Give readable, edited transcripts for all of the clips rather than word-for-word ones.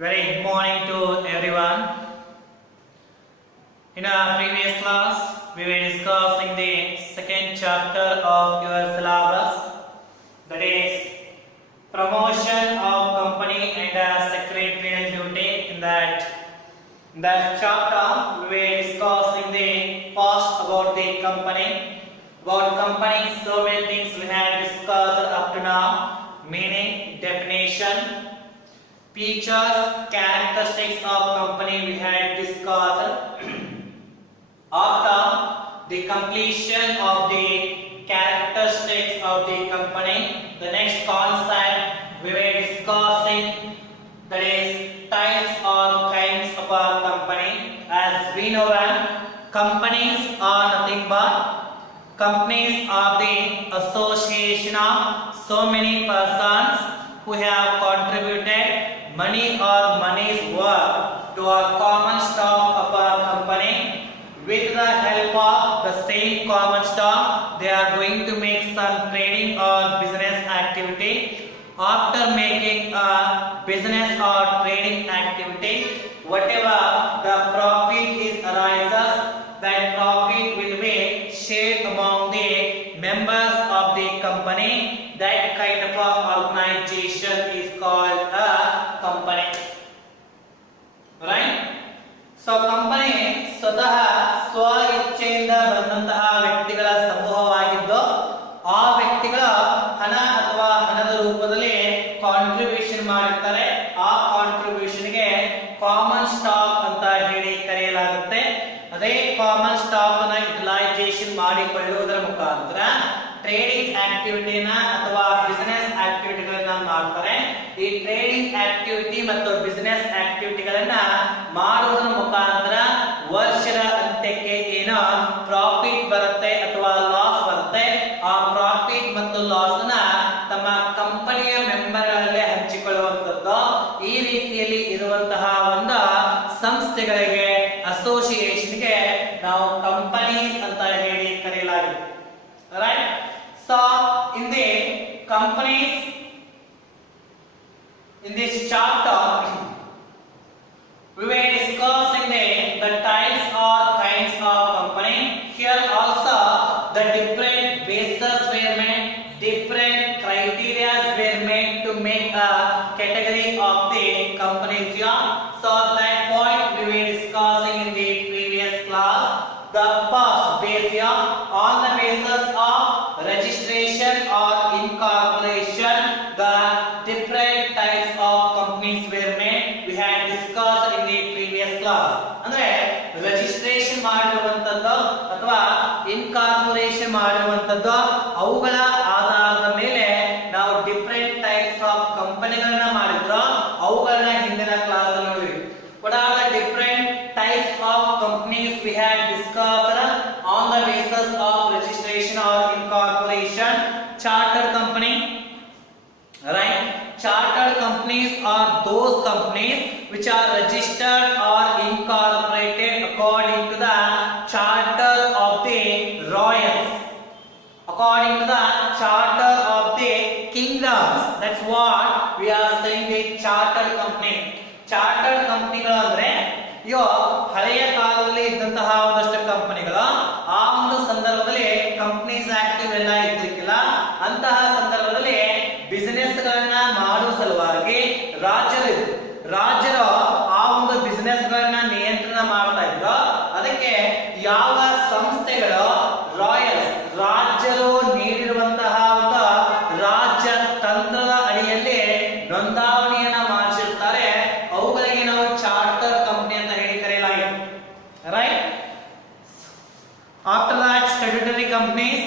Very good morning to everyone. In our previous class, we were discussing the second chapter of your syllabus, that is promotion of company and secretarial duty. In that chapter, we were discussing the past about the company. About company, so many things we had discussed up to now: meaning, definition, features, characteristics of company we had discussed. After the completion of the characteristics of the company, the next concept we were discussing, that is types or kinds of a company. As we know that companies are nothing but companies are the association of so many persons who have contributed money or money's worth to a common stock of a company. With the help of the same common stock, they are going to make some trading or business activity. After making a business or trading activity, whatever the profit is arises, that profit will be shared among the members of the company. That kind of a organization is called a company. Right? So company ಸ್ವತಃ ಸ್ವ ಇಚ್ಛೆಯಿಂದ ಬಂದಂತಹ ವ್ಯಕ್ತಿಗಳ ಸಮೂಹವಾಗಿದ್ದು ಆ ವ್ಯಕ್ತಿಗಳ ಹಣ ಅಥವಾ ಹಣದ ರೂಪದಲ್ಲಿ ಕಾಂಟ್ರಿಬ್ಯೂಷನ್ ಮಾಡಿರ್ತಾರೆ. ಆ ಕಾಂಟ್ರಿಬ್ಯೂಷನ್ ಗೆ ಕಾಮನ್ ಸ್ಟಾಕ್ ಅಂತ ಹೇಳಿ ಕರೆಯಲಾಗುತ್ತೆ. ಅದೇ ಕಾಮನ್ ಸ್ಟಾಕ್ ಅನ್ನು ಯುಟಿಲೈಸೇಷನ್ ಮಾಡಿಕೊಳ್ಳುವುದರ ಮುಖಾಂತರ ಟ್ರೇಡಿಂಗ್ ಆಕ್ಟಿವಿಟಿನ ಅಥವಾ ಬಿಸಿನೆಸ್ ಆಕ್ಟಿವಿಟಿಗಳನ್ನ ಮಾಡ್ತಾರೆ. ಈ ಟ್ರೇಡಿಂಗ್ ಆಕ್ಟಿವಿಟಿ ಮತ್ತು ಬಿಸಿನೆಸ್ ಆಕ್ಟಿವಿಟಿಗಳನ್ನ ಮಾಡುವುದರ ಮುಖಾಂತರ ವರ್ಷದ ಅಂತ್ಯಕ್ಕೆ ಏನೋ ಪ್ರಾಫಿಟ್ ಬರುತ್ತೆ ಅಥವಾ ಲಾಸ್ ಬರುತ್ತೆ. ಆ ಪ್ರಾಫಿಟ್ ಮತ್ತು ಲಾಸ್ ನ ತಮ್ಮ ಕಂಪನಿಯ ಮೆಂಬರ್ಗಳಲ್ಲೇ ಹಂಚಿಕೊಳ್ಳುವಂತದ್ದು. ಈ ರೀತಿಯಲ್ಲಿ ಇರುವಂತಹ ಒಂದು ಸಂಸ್ಥೆಗಳಿಗೆ, ಅಸೋಸಿಯೇಷನ್ಗೆ ನಾವು ಕಂಪನೀಸ್ ಅಂತ ಹೇಳಿ ಕರೆಯಲಾಗಿದೆ. Right? So in the companies, in this chapter, we were discussing the types or kinds of company. Here also the different bases were made, different criteria were made to make a category of the companies here. So that point we were discussing in the previous class. The first base here, on the basis of registration or incorporation, the different types of companies were made. We had discussed in the previous class. ಅಂದ್ರೆ ರಿಜಿಸ್ಟ್ರೇಷನ್ ಮಾಡಿರುವಂತದ್ದು ಅಥವಾ ಇನ್ಕಾರ್ಪೊರೇಷನ್ ಮಾಡಿರುವಂತದ್ದು, ಅವುಗಳ ಆಧಾರದ ಮೇಲೆ ನಾವು different types of ಕಂಪನಿಗಳನ್ನ ಮಾಡಿದ್ರು. ಅವುಗಳನ್ನ ಹಿಂದಿನ ಕ್ಲಾಸ್ ಅಲ್ಲಿ ನೋಡಿದ್ವಿ. What are the different types of companies we had discussed on the basis of registration or incorporation? Chartered company, right? Chartered companies are those companies which are registered or incorporated according to the charter of the royals, according to the charter of the kingdoms. That's what we are saying, the chartered company. Chartered ಕಂಪನಿಗಳು ಅಂದ್ರೆ ಇವು ಹಳೆಯ ಕಾಲದಲ್ಲಿ ಇದ್ದಂತಹ ಒಂದಷ್ಟು ಕಂಪನಿಗಳು. ಆ ಒಂದು ಸಂದರ್ಭದಲ್ಲಿ ಕಂಪನೀಸ್ ಆಕ್ಟಿವ್ ಎಲ್ಲ ಇದ್ರಿಕ್ಕಿಲ್ಲ. ಅಂತಹ ಸಂದರ್ಭದಲ್ಲಿ ಬಿಸಿನೆಸ್ ಗಳನ್ನ ಮಾಡುವ ಸಲುವಾಗಿ ರಾಜ್ಯರು ಆ ಒಂದು ಬಿಸಿನೆಸ್ ಗಳನ್ನ ನಿಯಂತ್ರಣ ಮಾಡ್ತಾ ಇದ್ರು. ಅದಕ್ಕೆ ಯಾವ ಸಂಸ್ಥೆಗಳು ರಾಯಲ್ಸ್, ರಾಜ್ಯರು ನೀಡಿರುವಂತಹ ಒಂದು ರಾಜ್ಯ ತಂತ್ರದ ಅಡಿಯಲ್ಲಿ ನೋಂದಾವಣಿಯನ್ನ ಮಾಡಿಸಿರ್ತಾರೆ, ಅವುಗಳಿಗೆ ನಾವು ಚಾರ್ಟರ್ ಕಂಪನಿ ಅಂತ ಹೇಳಿ ಕರೆಯಲಾಗಿದೆ. Right? After that, statutory companies.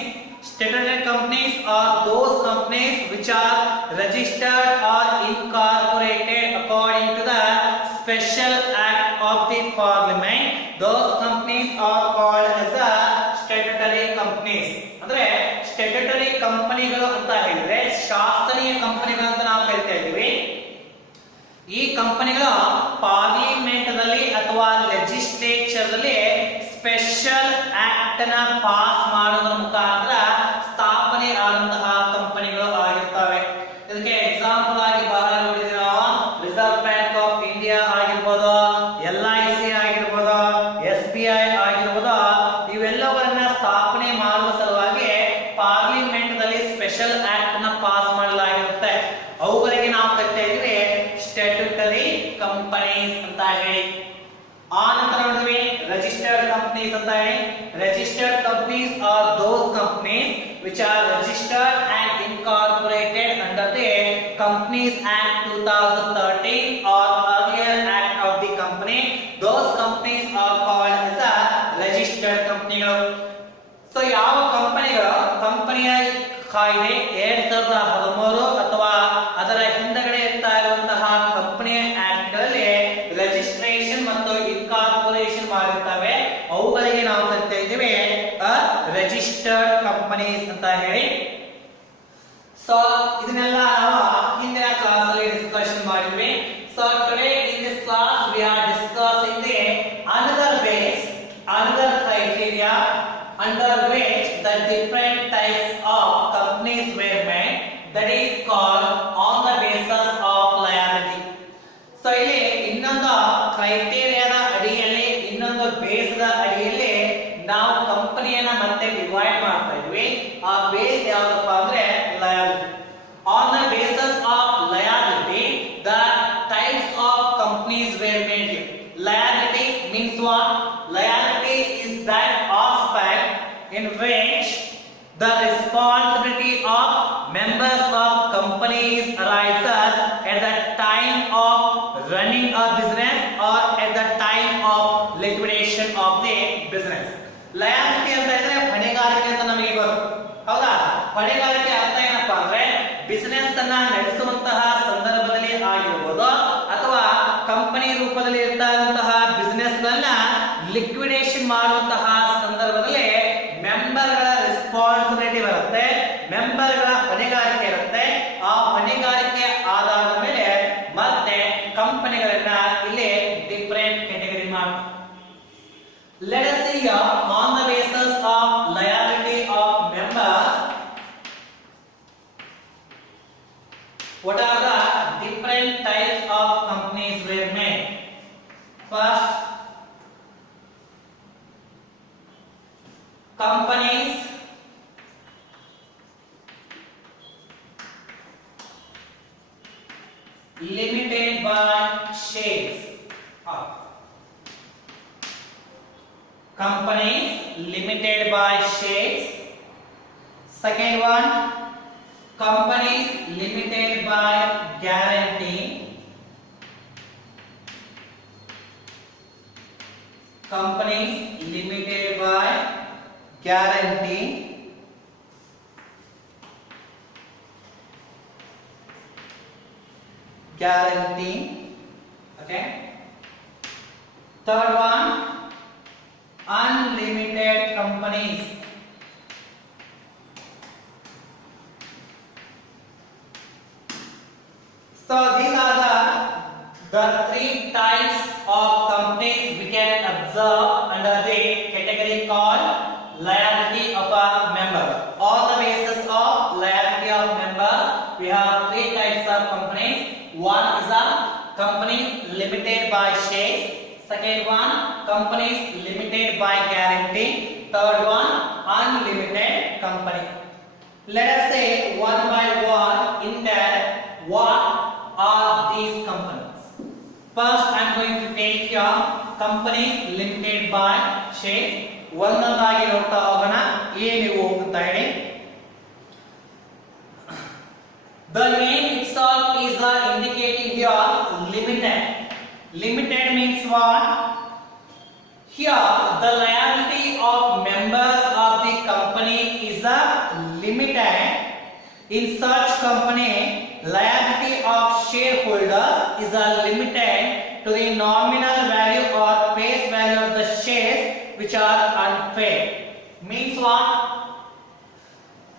Statutory companies are those companies which are registered or incorporated according to the special act of the parliament. Those companies are called as the statutory companies. ಅಂದ್ರೆ ಸ್ಟ್ಯಾಟ್ಯೂಟರಿ ಕಂಪನಿಗಳು ಅಂತ ಹೇಳಿದ್ರೆ ಶಾಸನೀಯ ಕಂಪನಿಗಳು ಅಂತ ನಾವು ಕರಿತಾ ಇದ್ದೀವಿ. ಈ ಕಂಪನಿಗಳು ಪಾರ್ಲಿಮೆಂಟ್ ದಲ್ಲಿ ಅಥವಾ ಲೆಜಿಸ್ಲೇಚರ್ ದಲ್ಲಿ ಸ್ಪೆಷಲ್ ಆಕ್ಟ್ ನ ಪಾಸ್ ಮಾಡೋದ್ರ ಮುಖಾಂತರ ಸ್ಥಾಪನೆ ಆದಂತಹ ಕಂಪನಿಗಳು ಆಗಿರ್ತವೆ. ಇದಕ್ಕೆ ಎಕ್ಸಾಂಪಲ್ ಆಗಿ ಬಹಳ ನೋಡಿದ್ರೆ ನಾವು reserve bank of India special act ನ ಪಾಸ್ ಮಾಡಲಾಗಿರುತ್ತೆ. ಅವುಗಳಿಗೆ ನಾವು ಕರಿತಾ ಇದ್ವಿ ಸ್ಟ್ಯಾಟ್ಯೂಟರಿ ಕಂಪನೀಸ್ ಅಂತ ಹೇಳಿ. ಆ ನಂತರ ನೋಡಿದ್ವಿ ರಿಜಿಸ್ಟರ್ಡ್ ಕಂಪನೀಸ್ ಅಂತ ಹೇಳಿ. Registered companies are those companies which are registered and incorporated under the Companies Act 2013 or earlier act of the company. Those companies are called as a registered companies. So ಯಾವ ಕಂಪನಿಗಳು ಕಂಪನಿಯ ಕಾಯ್ದೆ 2013 ಅಥವಾ ಅದರ ಹಿಂದಗಡೆ ಇರ್ತಾ ಇರುವಂತಹ ಕಂಪನಿಯ ಆಕ್ಟ್ ಗಳಲ್ಲಿ ರಿಜಿಸ್ಟ್ರೇಷನ್ ಮತ್ತು ಇನ್ಕಾರ್ಪೊರೇಷನ್ ಮಾಡಿರ್ತವೆ, ಅವುಗಳಿಗೆ ನಾವು ಕರಿತಾ ಇದ್ದೀವಿ ರಿಜಿಸ್ಟರ್ಡ್ ಕಂಪನೀಸ್ ಅಂತ ಹೇಳಿ. ಸೊ ಇದನ್ನೆಲ್ಲ ನಾವು ಹಿಂದಿನ ಕ್ಲಾಸ್ ಅಲ್ಲಿ ಡಿಸ್ಕಷನ್ ಮಾಡಿದ್ವಿ. So today in this class we are discussing the another criteria under which the different types of companies were made, that is called on the basis of liability. So ಇಲ್ಲಿ ಇನ್ನೊಂದು ಕ್ರೈಟೀರಿಯಾದ ಅಡಿಯಲ್ಲಿ ಇನ್ನೊಂದು ಬೇಸ್ದ ಅಡಿಯಲ್ಲಿ ನಾವು ಕಂಪನಿಯನ್ನ ಮತ್ತೆ ಡಿವೈಡ್ ಮಾಡ್ತಾ ಇದ್ವಿ. ಆ ಬೇಸ್ ಯಾವ್ದಪ್ಪ ಅಂದ್ರೆ liability. On the basis of liability the types of companies were made here. Liability means what? Liability is that aspect in which the responsibility of members of companies arises at the time of running a business or at the time of liquidation of the business. Liability ಅಂತ ಇದ್ರೆ ಹೊಣೆಗಾರಿಕೆ ಅಂತ ನಮಗೆ ಗೊತ್ತು, ಹೌದಾ? ಹೊಣೆಗಾರಿಕೆ ಅರ್ಥ ಏನಪ್ಪಾ ಅಂದ್ರೆ ಬಿಸಿನೆಸ್ ಅನ್ನ ನಡೆಸುವಂತಹ ಸಂದರ್ಭದಲ್ಲಿ ಆಗಿರಬಹುದು ಅಥವಾ ಕಂಪನಿ ರೂಪದಲ್ಲಿ ಇರ್ತಾ ಇರುವಂತಹ ಬಿಸಿನೆಸ್ ಗಳನ್ನ ಲಿಕ್ವಿಡೇಷನ್ ಮಾಡುವಂತಹ ಸಂದರ್ಭದಲ್ಲಿ ಮೆಂಬರ್ಗಳ ರೆಸ್ಪಾನ್ಸಿಬಿಲಿಟಿ ಬರುತ್ತೆ, ಮೆಂಬರ್ಗಳ ಹೊಣೆಗಾರಿಕೆ ಇರುತ್ತೆ. ಆ ಹೊಣೆಗಾರಿಕೆ ಆಧಾರದ ಮೇಲೆ ಮತ್ತೆ ಕಂಪನಿಗಳನ್ನ ಇಲ್ಲಿ ಡಿಫರೆಂಟ್ ಕ್ಯಾಟಗರಿ ಮಾಡಿ. Let us see here on the basis of liability of members, what are the different types of companies were made. First, companies limited by shares. Companies limited by shares. Second one, companies limited by guarantee. Companies limited by guarantee. Okay. Third one, unlimited companies. So these are the three types of companies we can observe under the category called liability of a member. On the basis of liability of member, we have three types of companies. One is a company limited by shares. Second one, companies limited by guarantee. Third one, unlimited company. Let us say one by one in that what are these companies. First, I am going to take here companies limited by shares. ಒಂದೊಂದಾಗಿ ನೋಡ್ತಾ ಹೋಗೋಣ. ಏನಿವು ಅಂತ ಹೇಳಿ. The name itself is indicating here limited. Limited means what? Here the liability of members of the company is limited. In such company, liability of shareholders is limited to the nominal value or face value of the shares which are unpaid. Means what?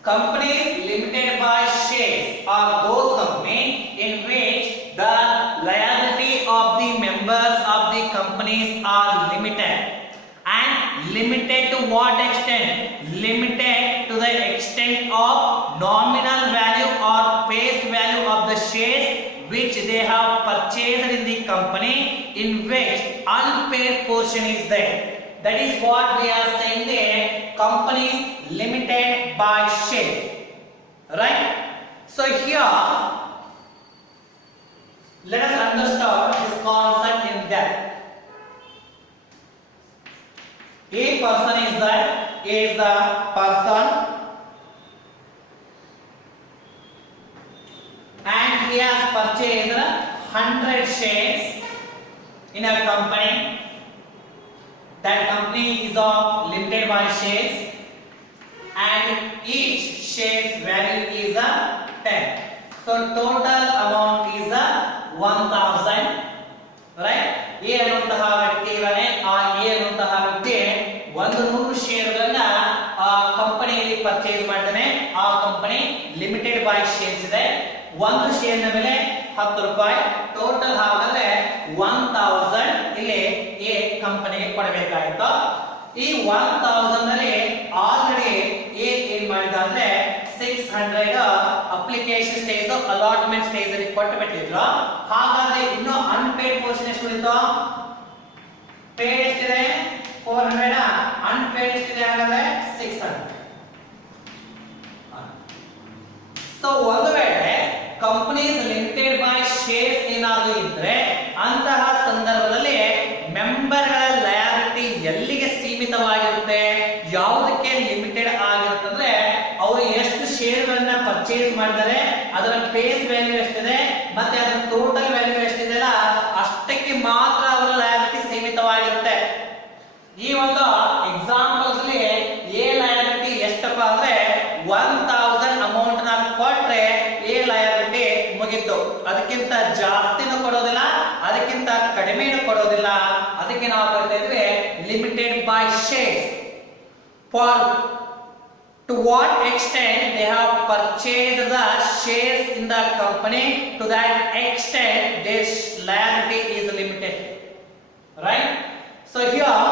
Companies limited by shares are those companies in which the liability of the members of the companies are limited. And limited to what extent? Limited to the extent of nominal value or face value of the shares which they have purchased in the company in which unpaid portion is there. That is what we are saying there, companies limited by shares. right? So here let us understand this concept in depth. A person is that A is the person and he has purchased 100 shares in a company. That company is of limited by shares and each share's value is 10. So total amount is 1000, right? A ಅನ್ನುವಂತಹ ವ್ಯಕ್ತಿ ಇದ್ದಾನೆ. ಆ A ಅನ್ನುವಂತಹ ವ್ಯಕ್ತಿ 100 ಶೇರ್ಗಳನ್ನ ಆ ಕಂಪನಿಯಲ್ಲಿ ಪರ್ಚೇಸ್ ಮಾಡಿದಾನೆ. ಆ ಕಂಪನಿ ಲಿಮಿಟೆಡ್ ಬೈ ಶೇರ್ಸ್ ಇದೆ. ಒಂದು ಶೇರ್ನ ಬೆಲೆ 10 ರೂಪಾಯಿ. ಟೋಟಲ್ ಹಾಗಾದ್ರೆ 1000 ಇಲ್ಲಿ A ಕಂಪನಿಗೆ ಕೊಡಬೇಕಾಗಿತ್ತು. ಈ 1000 ನಲ್ಲಿ ಆಲ್ರೆಡಿ A ಏನ್ ಮಾಡಿದ ಅಂದ್ರೆ 600 ಅಪ್ಲಿಕೇಶನ್ ಸ್ಟೇಜ್ ಅಲಾಟ್ಮೆಂಟ್ ಸ್ಟೇಜ್ ಅಲ್ಲಿ ಕೊಟ್ಟು ಬಿಟ್ಟಿದ್ರು. ಹಾಗಾದ್ರೆ ಇನ್ನು ಅನ್ಪೇಡ್ ಪೋರ್ಷನ್ ಎಷ್ಟು ಉಳಿತು? ಪೇಡ್ ಎಷ್ಟಿದೆ? 400. ಅನ್ಪೇಡ್ ಎಷ್ಟಿದೆ? ಹಾಗಾದ್ರೆ 600. ಸೊ ಒಂದು ವೇಳೆ ಕಂಪನೀಸ್ ಲಿಮಿಟೆಡ್ ಬೈ ಶೇರ್ಸ್ ಏನಾದರೂ ಇದ್ರೆ ಅಂತಹ ಸಂದರ್ಭದಲ್ಲಿ ಮೆಂಬರ್ಗಳ ಲಯಾಬಿಲಿಟಿ ಎಲ್ಲಿಗೆ ಸೀಮಿತವಾಗಿರುತ್ತೆ, ಯಾವುದಕ್ಕೆ ಲಿಮಿಟೆಡ್ ಆಗಿರುತ್ತೆ ಅಂದ್ರೆ ಅವರು ಎಷ್ಟು ಶೇರ್ಗಳನ್ನ ಪರ್ಚೇಸ್ ಮಾಡಿದ್ದಾರೆ, ಅದರ ಫೇಸ್ ವ್ಯಾಲ್ಯೂ ಎಷ್ಟಿದೆ ಮತ್ತೆ ಅದರ ಟೋಟಲ್ ವ್ಯಾಲ್ಯೂ ಎಷ್ಟಿದೆ ಅಲ್ಲ ಅಷ್ಟಕ್ಕೆ ಮಾತ್ರ ಅವರ ಲಯಾಬಿಲಿಟಿ ಸೀಮಿತವಾಗಿರುತ್ತೆ. ಈ ಒಂದು ಎಕ್ಸಾಂಪಲ್ಸ್ ಅಲ್ಲಿ ಎ ಲಯಾಬಿಲಿಟಿ ಎಷ್ಟಪ್ಪ ಅಂದ್ರೆ 1000 ಅಮೌಂಟ್ ನ ಕೊಟ್ರೆ ಎ ಲಯಾಬಿಲಿಟಿ ಮುಗಿತು. ಅದಕ್ಕಿಂತ ಜಾಸ್ತಿನೂ ಕೊಡೋದಿಲ್ಲ, ಅದಕ್ಕಿಂತ ಕಡಿಮೆನೂ ಕೊಡೋದಿಲ್ಲ. ಅದಕ್ಕೆ ನಾವು ಬರ್ತಾ ಇದ್ವಿ limited by shares. For to what extent they have purchased the shares in the company, to that extent this liability is limited, right? So here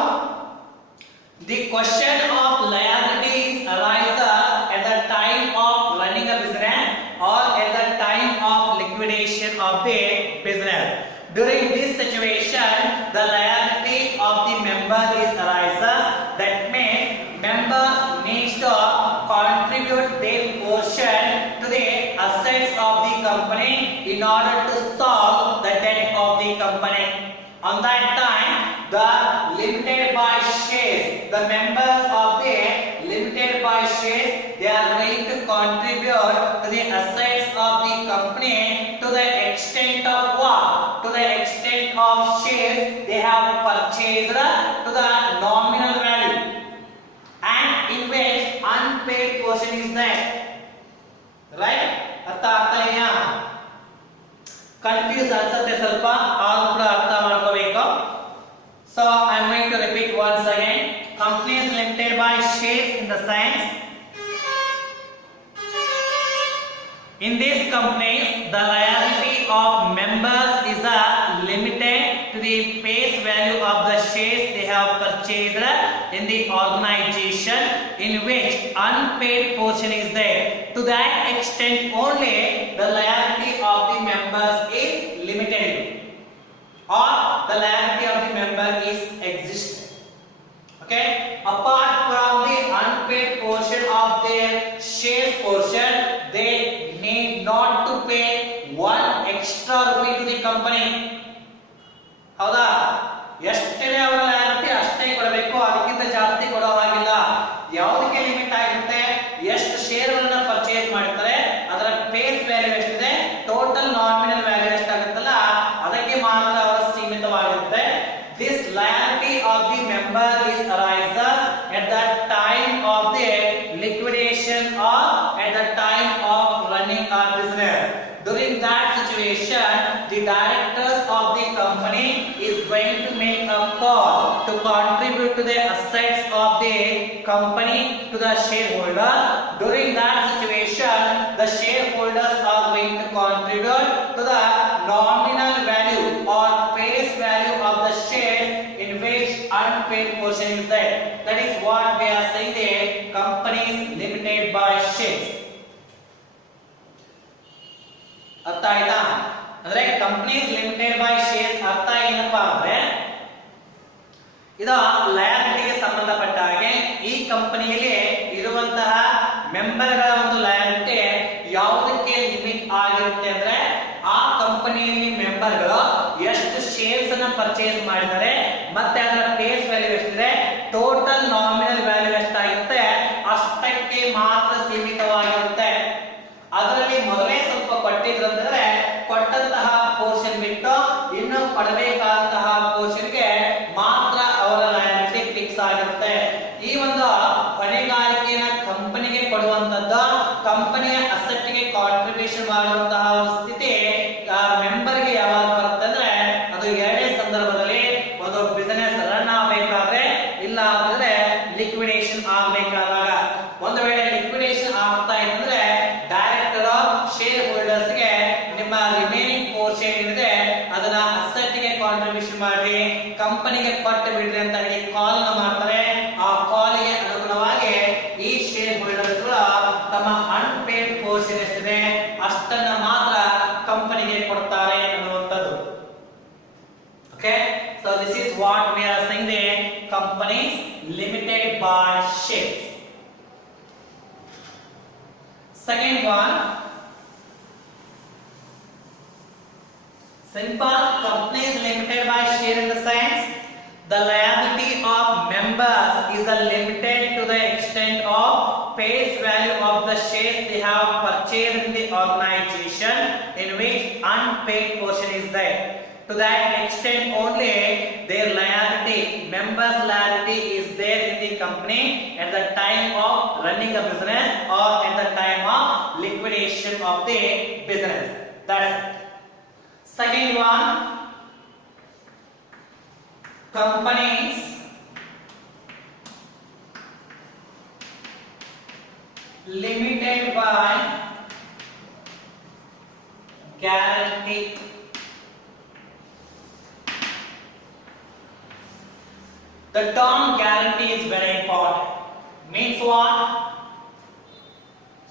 the question of liabilities arises at the time of running a business or at the time of liquidation of the business. During this situation the liability of the member is arises. That means members needs to contribute their portion to the assets of the company in order to solve the debt of the company. On that time the limited by shares, the members of the limited by shares, they are going to contribute to the assets of the company to the extent of what? To the extent of shares they have purchased to the nominal value and in which unpaid portion is there, right? ಅರ್ಥ ಇದೆಯಾ? ಕನ್ಫ್ಯೂಸ್ ಅನ್ಸುತ್ತೆ ಸ್ವಲ್ಪ, ಆದ್ರೂ ಕೂಡ ಅರ್ಥ ಮಾಡ್ಕೋಬೇಕು. So I am going to repeat once again. Companies limited by shares in the sense, in these companies the liability of members is limited to the face value of the shares they have purchased in the organization in which unpaid portion is there. To that extent only the liability of the members is limited or the liability of the member is existent. Okay, apart from the unpaid portion of their shares portion, they need not to pay one extra rupee to the company. ಹೌದಾ? ಎಷ್ಟಿದೆ ಅವರ ಲಯಾಬಿಲಿಟಿ ಅಷ್ಟೇ ಕೊಡಬೇಕು, ಅದಕ್ಕಿಂತ ಜಾಸ್ತಿ ಕೊಡೋ ಹಾಗಿಲ್ಲ. ಯಾವುದಕ್ಕೆ ಲಿಮಿಟ್ ಆಗಿರುತ್ತೆ? ಎಷ್ಟು ಶೇರ್ಗಳನ್ನ ಪರ್ಚೇಸ್ ಮಾಡ್ತಾರೆ ಅದರ ಫೇಸ್ ವ್ಯಾಲ್ಯೂ ಎಷ್ಟಿದೆ, ಟೋಟಲ್ ನಾಮಿನಲ್ ವ್ಯಾಲ್ಯೂ ಎಷ್ಟಾಗುತ್ತಲ್ಲ ಅದಕ್ಕೆ ಮಾತ್ರ ಅವರು ಸೀಮಿತವಾಗಿರುತ್ತೆ. This liability of the member is arises at the time of the liquidation or at the time of running a business. During that situation, the directors of the company is going to make a call to contribute to the assets of the company to the shareholder. During that situation, the shareholders are going to contribute to the nominal value or face value of the share in which unpaid portion is there. That is what we are saying the companies limited by shares. ಅರ್ಥ ಆಯ್ತಾ? ಅಂದ್ರೆ companies limited by shares ಅರ್ಥ ಏನಪ್ಪಾ ಅಂದ್ರೆ ಇದು ಲಯಾಬಿಲಿಟಿಗೆ ಸಂಬಂಧಪಟ್ಟ ಹಾಗೆ ಈ ಕಂಪನಿಯಲ್ಲಿ ಇರುವಂತಹ ಮೆಂಬರ್ಗಳ ಒಂದು ಲಯಾಬಿಲಿಟಿ ಲಿಮಿಟ್ ಆಗಿರುತ್ತೆ ಅಂದ್ರೆ ಆ ಕಂಪನಿಯಲ್ಲಿ ಮೆಂಬರ್ಗಳು ಎಷ್ಟು ಶೇರ್ಸ್ ಅನ್ನ ಪರ್ಚೇಸ್ ಮಾಡಿದರೆ ಮತ್ತೆ ಅದರ ಫೇಸ್ ವ್ಯಾಲ್ಯೂ ಎಷ್ಟಿದೆ, ಟೋಟಲ್ ನಾಮಿನಲ್ ವ್ಯಾಲ್ಯೂ ಎಷ್ಟಾಗಿರುತ್ತೆ ಅಷ್ಟಕ್ಕೆ ಮಾತ್ರ ಸೀಮಿತವಾಗಿರುತ್ತೆ. ಅದರಲ್ಲಿ ಮೊದಲೇ ಸ್ವಲ್ಪ ಕೊಟ್ಟಿದ್ರು ಅಂತಂದ್ರೆ ಕೊಟ್ಟಂತಹ ಪೋರ್ಷನ್ ಬಿಟ್ಟು ಇನ್ನು ಕೊಡಬೇಕಾದಂತಹ ಪೋರ್ಷನ್ಗೆ ಮಾತ್ರ ಅವರ ಲಯಬಿಲಿಟಿ ಫಿಕ್ಸ್ ಆಗಿರುತ್ತೆ. ಈ ಒಂದು ಹೊಣೆಗಾರಿಕೆಯನ್ನು ಕಂಪನಿಗೆ ಕೊಡುವಂತದ್ದು, ಕಂಪನಿಯ ಅಸೆಟ್ಗೆ ಕಾಂಟ್ರಿಬ್ಯೂಷನ್ ಮಾಡುವಂತಹ ಸ್ಥಿತಿ ಮೆಂಬರ್ಗೆ ಯಾವಾಗ ಬರುತ್ತೆ ಅಂದ್ರೆ ಅದು ಎರಡೇ ಸಂದರ್ಭದಲ್ಲಿ, ಒಂದು ಬಿಸಿನೆಸ್ ರನ್ ಆಗಬೇಕಾದ್ರೆ, ಇಲ್ಲ ಅಂದ್ರೆ ಲಿಕ್ವಿಡೇಷನ್ ಆಗಬೇಕಾದಾಗ. ಒಂದು ವೇಳೆ ಲಿಕ್ವಿಡೇಷನ್ ಆಗ್ತಾ ಇದ್ರೆ ಡೈರೆಕ್ಟರ್ ಶೇರ್ ಹೋಲ್ಡರ್ಸ್ ಗೆ ನಿಮ್ಮ ರಿಮೈನಿಂಗ್ ಪೋರ್ಷನ್ ಏನಿದೆ ಅದನ್ನ ಅಸೆಟ್ ಗೆ ಕಾಂಟ್ರಿಬ್ಯೂಷನ್ ಮಾಡಿ ಕಂಪನಿಗೆ ಕೊಟ್ಟು ಬಿಡ್ರಿ ಅಂತ ಹೇಳಿ ಕಾಲ್ ಮಾಡ್ತಾರೆ. ಆ ಕಾಲಿಗೆ ಅನುಗುಣವಾಗಿ ಈ ಶೇರ್ ಹೋಲ್ಡರ್ಸ್ ತಮ್ಮ ಅನ್ಪೇಡ್ ಪೋರ್ಷನ್ ಎಷ್ಟಿದೆ ಅಷ್ಟನ್ನ ಮಾತ್ರ ಕಂಪನಿಗೆ ಕೊಡ್ತಾರೆ ಅನ್ನುವಂಥದ್ದು. Okay, so this is what we are saying, the companies limited by shares. Second one, simple companies limited by share in the sense the liability of members is limited to the extent of face value of the shares they have purchased in the organization in which unpaid portion is there. To that extent only their liability, members' liability is there in the company at the time of running a business or at the time of liquidation of the business. That's it. Second one, companies limited by guarantee. The term guarantee is very important. Means what?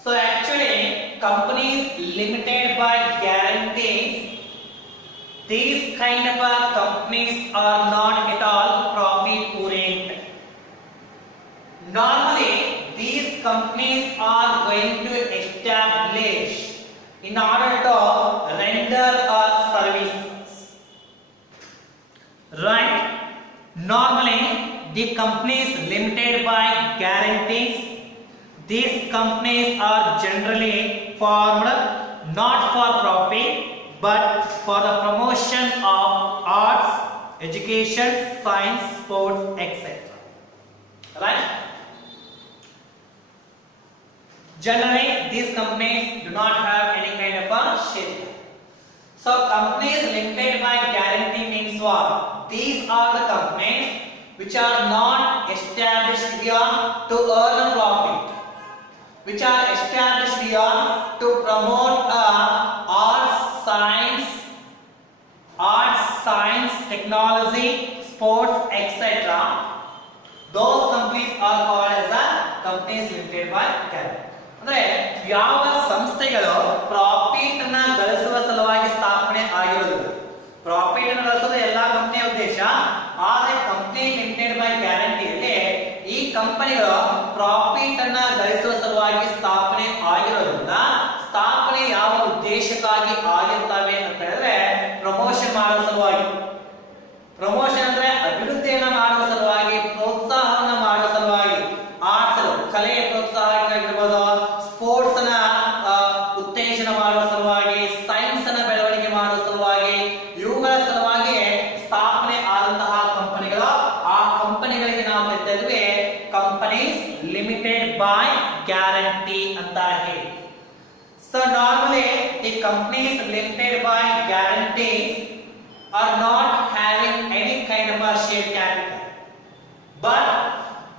So actually companies limited by guarantees, these kind of companies are not at all profit oriented. Normally these companies are going to establish in order to render a service, right? Normally the companies limited by guarantees, these companies are generally formed not for profit but for the promotion of arts, education, science, sports, etc. Right? Generally these companies do not have any kind of a share. So companies limited by guarantee means what? These are the companies which are not established here to earn a profit, which are established here to promote arts, science, technology, sports, etc. Those companies are called as the companies limited by guarantee. ಅಂದ್ರೆ ಯಾವ ಸಂಸ್ಥೆಗಳು ಪ್ರಾಫಿಟ್ ಅನ್ನ ಗಳಿಸುವ ಸಲುವಾಗಿ ಸ್ಥಾಪನೆ ಆಗಿರೋದಿಲ್ಲ. ಪ್ರಾಫಿಟ್ ಅನ್ನು ಗಳಿಸೋದು ಎಲ್ಲಾ ಕಂಪನಿಯ ಉದ್ದೇಶ, ಆದರೆ ಕಂಪನಿ ಲಿಮಿಟೆಡ್ ಬೈ ಗ್ಯಾರಂಟಿಯಲ್ಲಿ ಈ ಕಂಪನಿಗಳು ಪ್ರಾಫಿಟ್ ಅನ್ನ ಗಳಿಸುವ ಸಲುವಾಗಿ ಸ್ಥಾಪನೆ ಆಗಿರೋದ್ರಿಂದ ಸ್ಥಾಪನೆ ಯಾವ ಉದ್ದೇಶಕ್ಕಾಗಿ ಆಗಿರ್ತವೆ ಅಂತ ಹೇಳಿದ್ರೆ ಪ್ರಮೋಷನ್ ಮಾಡುವ ಸಲುವಾಗಿ. ಪ್ರಮೋಷನ್ ಅಂದ್ರೆ ಅಭಿವೃದ್ಧಿಯನ್ನ ಮಾಡುವ ಸಲುವಾಗಿ, ಪ್ರೋತ್ಸಾಹವನ್ನ ಮಾಡುವ ಸಲುವಾಗಿ, ಆರ್ಟ್ಸ್ ಕಲೆಯ ಪ್ರೋತ್ಸಾಹಕ್ಕಾಗಿರ್ಬೋದು, ಸ್ಪೋರ್ಟ್ಸ್ ನ ಉತ್ತೇಜನ ಮಾಡುವ ಸಲುವಾಗಿ, ಸೈನ್ಸ್ ನ ಬೆಳವಣಿಗೆ ಮಾಡುವ ಸಲುವಾಗಿ, ಇವುಗಳ ಸಲುವಾಗಿ ಸ್ಥಾಪನೆ ಆದಂತಹ ಕಂಪನಿಗಳು, ಆ ಕಂಪನಿಗಳಿಗೆ ನಾವು ಹೇಳ್ತಾ ಇದ್ವಿ ಕಂಪನೀಸ್ ಲಿಮಿಟೆಡ್ ಬೈ ಗ್ಯಾರಂಟಿ ಅಂತ ಹೇಳಿ. So normally the companies limited by guarantees are not having any kind of a share capital, but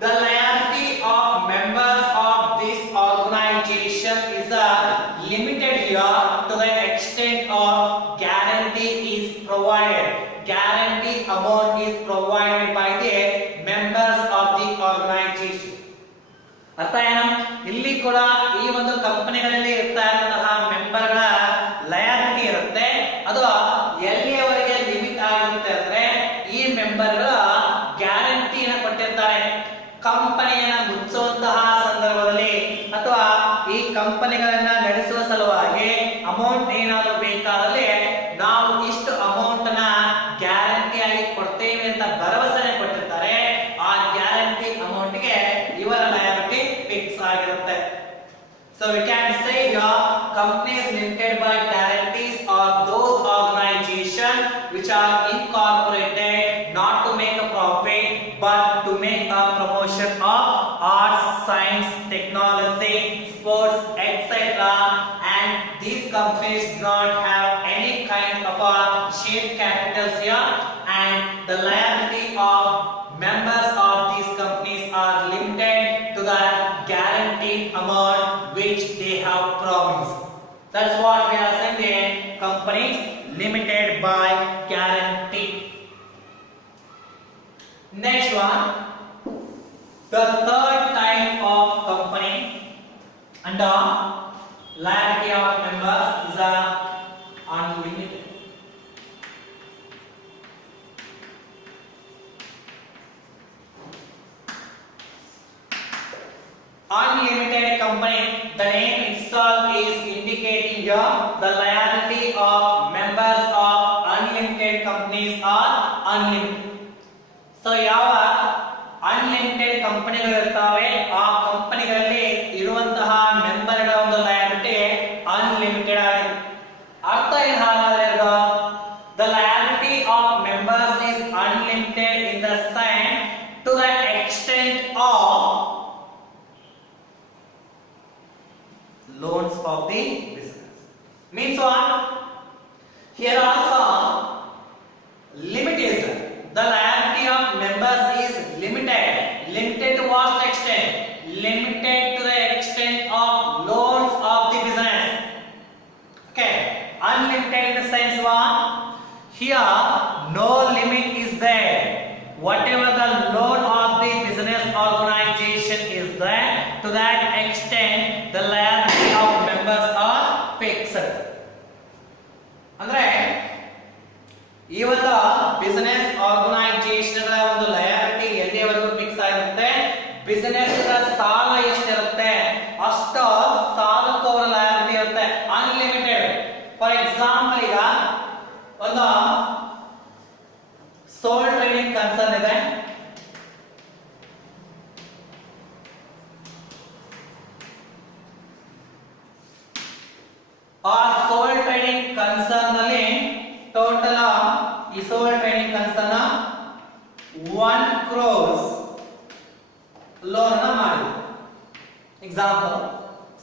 the liability of members of this organization is limited here to the extent of guarantee is provided. Guarantee amount is provided by the members of the organization. ಅರ್ಥ ಏನು? ಇಲ್ಲಿ ಕೂಡ ಈ ಒಂದು ಕಂಪನಿಗಳಲ್ಲಿ ಇರ್ತಾ ಇರುವಂತಹ ಮೆಂಬರ್ಗಳ ಲಯಾಬಿಲಿಟಿ ಇರುತ್ತೆ. ಅದು ಎಲ್ಲಿಯವರೆಗೆ ಲಿಮಿಟ್ ಆಗಿರುತ್ತೆ ಅಂದ್ರೆ ಈ ಮೆಂಬರ್ಗಳ ಗ್ಯಾರಂಟಿಯನ್ನು ಕೊಟ್ಟಿರ್ತಾರೆ. ಕಂಪನಿಯನ್ನ ಮುಚ್ಚುವಂತಹ ಸಂದರ್ಭದಲ್ಲಿ ಅಥವಾ ಈ ಕಂಪನಿಗಳನ್ನ ನಡೆಸುವ ಸಲುವಾಗಿ amount limited by guarantees are those organizations which are incorporated not to make a profit but to make a promotion of arts, science, technology, sports, etc. And these companies do not have any kind of a share capitals here, and the liability of members of these companies are limited to the guaranteed amount which they have promised. That's what we are saying, the companies limited by guarantee. Next one, the third type of company under liability of members is a unlimited. Unlimited company, the name itself is indicating here the liability of members of unlimited companies are unlimited. So ಯಾವ ಅನ್ಲಿಮಿಟೆಡ್ ಕಂಪನಿಗಳು ಇರ್ತಾವೆ ಆ ಕಂಪನಿಗಳಲ್ಲಿ ಇರುವಂತಹ ಮೆಂಬರ್ಗಳ ಒಂದು liability unlimited ಆಗಿದೆ. ಅರ್ಥ ಏನು ಹಾಗಾದ್ರೆ ಅದು? The liability of members is unlimited in the sense to the extent of loans of the business. Means what? Here also limit is there. The liability of members is limited. Limited to what extent? Limited to the extent of loans of the business. Okay. Unlimited in the sense what? Here no limit is there. Whatever the loan of the business organization is there, to that extent the liability of members are fixed. ಅಂದ್ರೆ ಈ ಒಂದು business organisation ಗಳ ಒಂದು ಲಯಬಿಲಿಟಿ ಎಲ್ಲಿವರೆಗೂ ಫಿಕ್ಸ್ ಆಗಿರುತ್ತೆ? ಬಿಸಿನೆಸ್ ಸಾಲ ಎಷ್ಟಿರುತ್ತೆ ಅಷ್ಟು ಸಾಲಕ್ಕೂ ಅವರ ಲಯಬಿಲಿಟಿ ಇರುತ್ತೆ, ಅನ್ಲಿಮಿಟೆಡ್. ಫಾರ್ ಎಕ್ಸಾಂಪಲ್, ಈಗ ಒಂದು ಸೋಲ್ ಟ್ರೇಡಿಂಗ್ ಕನ್ಸರ್ನ್ ಇದೆ. ಆ ಸೋಲ್ ಟ್ರೇಡಿಂಗ್ ಕನ್ಸರ್ನ್ ನಲ್ಲಿ ಟೋಟಲ್ ಈ ಸೋಲ್ ಟ್ರೇಡಿಂಗ್ ಕನ್ಸರ್ನ್ 1 crore ಲೋನ್ ಅನ್ನು ಮಾಡಿ. ಎಕ್ಸಾಂಪಲ್,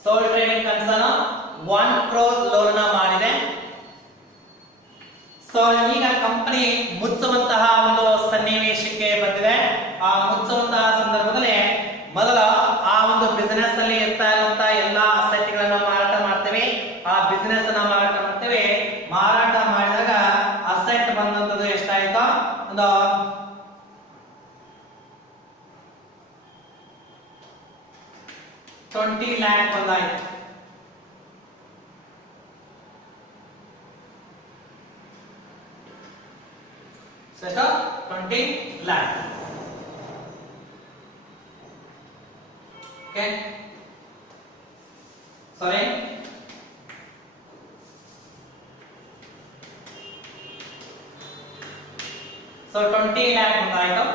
ಸೋಲ್ ಟ್ರೇಡಿಂಗ್ ಕನ್ಸರ್ನ್ 1 crore ಲೋನ್ ಅನ್ನು ಮಾಡಿದೆ. ಸೊ ಈಗ ಕಂಪನಿ ಮುಚ್ಚುವಂತಹ ಒಂದು ಸನ್ನಿವೇಶಕ್ಕೆ ಬಂದಿದೆ. ಆ ಮುಚ್ಚುವಂತಹ ಸಂದರ್ಭದಲ್ಲಿ ಮೊದಲ ಆ ಒಂದು ಬಿಸಿನೆಸ್ ಅಲ್ಲಿ ಇರ್ತಾ ಇರುವಂತಹ ಎಲ್ಲಾ ಅಸೆಟ್ ಗಳನ್ನ ಮಾರಾಟ ಮಾಡ್ತೇವೆ. ಆ ಬಿಸಿನೆಸ್ ಅನ್ನ ಮಾರಾಟ ಮಾಡ್ತೇವೆ. ಮಾರಾಟ ಮಾಡಿದಾಗ ಅಸೆಟ್ ಬಂದಂತದ್ದು ಎಷ್ಟಾಯ್ತು? ಒಂದು 20 lakh ಬಂದಾಯ್ತು. So 20 lakh. Okay. Sorry. So 20 lakh ಬಂದಾಯ್ತು.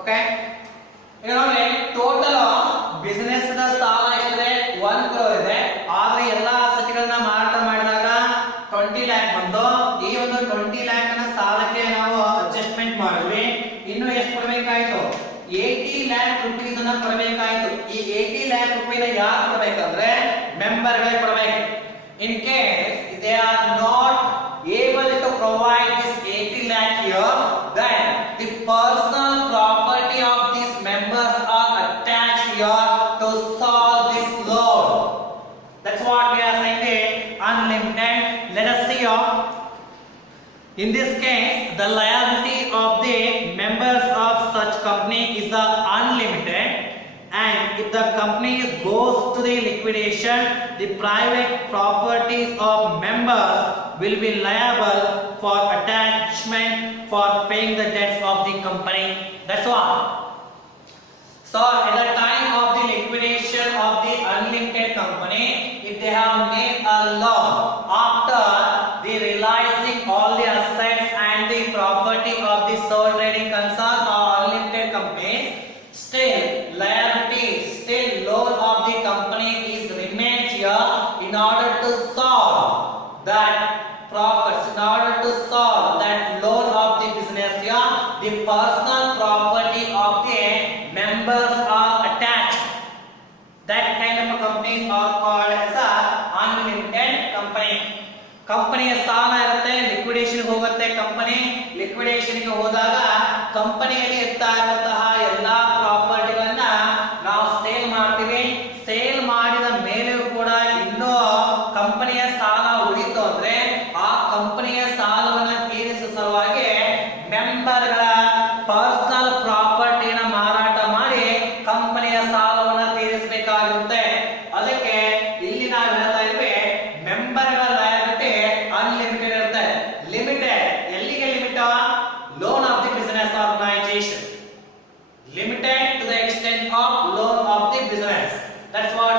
ಓಕೆ, ಈಗ ನೋಡಿ ಟೋಟಲ್ ಬಿಸಿನೆಸ್ ದ ಸಾಲ ಎಷ್ಟಿದೆ? 1 crore ಇದೆ. ಆದ್ರೆ ಎಲ್ಲಾ ಅಸೆಟ್ಗಳನ್ನ ಮಾರಾಟ ಮಾಡಿದಾಗ 20 lakh ಬಂತು. ಈ ಒಂದು 20 lakh ನ ಸಾಲಕ್ಕೆ ನಾವು ಅಡ್ಜಸ್ಟ್ಮೆಂಟ್ ಮಾಡಿದ್ವಿ. ಇನ್ನು ಎಷ್ಟು ಕೊಡಬೇಕಾಯ್ತು? 80 lakh rupees ಅನ್ನ ಕೊಡಬೇಕಾಯ್ತು. ಈ 80 lakh rupees ನ ಯಾರು ಕೊಡಬೇಕಂದ್ರೆ ಮೆಂಬರ್ ಗಳೇ ಕೊಡಬೇಕು. In case they are not able to provide this 80 lakh here, then the personal property of these members are attached here to solve this loan. That's what we are saying, the unlimited. Let us see here. In this case, the liability of the members of such company is unlimited, and if the company goes to the liquidation, the private properties of members will be liable for attachment for paying the debts of the company. That's all. So at the time of the liquidation of the unlimited company, if they have made a loan after the realizing all the assets and the property of the sole trading concern or unlimited companies, Still liability, still loan of the company is remains here in order to solve that profits, in order to solve that loan of the business here, the personal property of the members are attached. That kind of companies are called as a unlimited company. ಕಂಪನಿಯ ಸಾಲ ಇರುತ್ತೆ, ಲಿಕ್ವಿಡೇಷನ್ ಹೋಗುತ್ತೆ. Company liquidation ಗೆ ಹೋದಾಗ ಕಂಪನಿಯಲ್ಲಿ ಇರ್ತಾ ಇರುವಂತಹ ಎಲ್ಲಾ ಪ್ರಾಪರ್ಟಿಗಳನ್ನ ನಾವು ಸೇಲ್ ಮಾಡ್ತೀವಿ. ಸೇಲ್ ಮಾಡಿದ ಮೇಲೆಯೂ ಕೂಡ ಇನ್ನೂ ಕಂಪನಿಯ ಸಾಲ ಉಳಿತು ಅಂದ್ರೆ ಆ ಕಂಪನಿಯ ಸಾಲವನ್ನ ತೀರಿಸುವ ಸಲುವಾಗಿ ಮೆಂಬರ್ಗಳ ಪರ್ಸನಲ್ ಪ್ರಾಪರ್ಟಿನ ಮಾರಾಟ ಮಾಡಿ ಕಂಪನಿಯ ಸಾಲವನ್ನ ತೀರಿಸಬೇಕಾಗಿರುತ್ತೆ. ಅದಕ್ಕೆ ಇಲ್ಲಿ ನಾವು ಹೇಳ್ತಾ ಇದ್ವಿ ಮೆಂಬರ್ಗಳ ಲಯಬಿಲಿಟಿ ಅನ್ಲಿಮಿಟೆಡ್ ಇರುತ್ತೆ. ಲಿಮಿಟೆಡ್ ಎಲ್ಲಿಗೆ limit? Loan of the business organisation. Limited to the extent of loan of the business. That's what